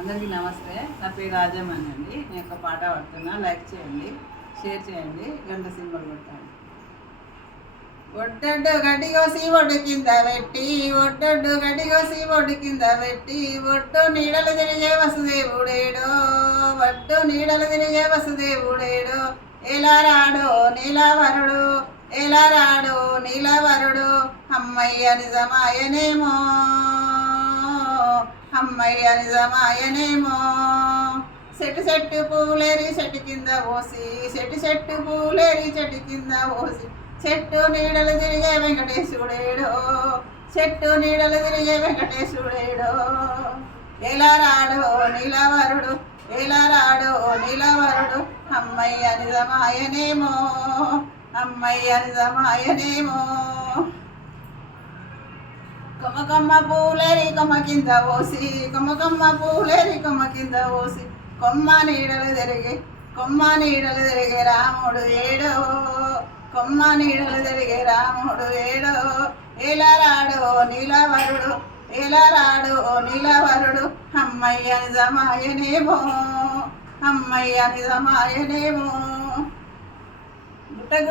అందరికీ నమస్తే. నా పేరు రాజమ్మని అండి. నేను ఒక పాట పాడుతున్నా. లైక్ చేయండి, షేర్ చేయండి, గంట సింబల్ కొట్టండి. ఒడ్డొడ్డు గడ్డి కోసి ఒడ్డు కింద పెట్టి, ఒడ్డొడ్డు గడ్డి కోసి ఒడ్డు కింద పెట్టి, ఒడ్డు నీడలు తిరిగే వసుదేవుడేడో, ఒడ్డు నీడలు తిరిగే వసుదేవుడేడో, ఎలా రాడో నీలవరుడు, ఎలా రాడో నీలవరుడు, అమ్మయ్య నిజమాయనేమో, అమ్మయ్య నిజమాయనేమో. చెట్టు చెట్టు పూలేరి చెట్టు కింద పోసి, చెట్టు చెట్టు పూలేరి చెట్టు కింద పోసి, చెట్టు నీడలు తిరిగే వెంకటేశ్వరుడేడో, చెట్టు నీడలు తిరిగే వెంకటేశ్వరుడేడో, ఎలా రాడో నీలవరుడు, ఎలా రాడో నీలవరుడు, అమ్మయ్య నిజమాయనేమో, అమ్మయ్య నిజమాయనేమో. కొమ్మ పూలేరి కొమ్మ కింద పోసి, కొమ్మ పూలేరి కొమ్మ కింద పోసి, కొమ్మ నీడలు తిరిగే రాముడు ఏడో, కొమ్మ నీడలు తిరిగే రాముడు ఏడో, ఎలా రాడో నీలవరుడు, ఎలా రాడో నీలవరుడు, అమ్మయ్య నిజమాయనేమో, అమ్మయ్య నిజమాయనేమో.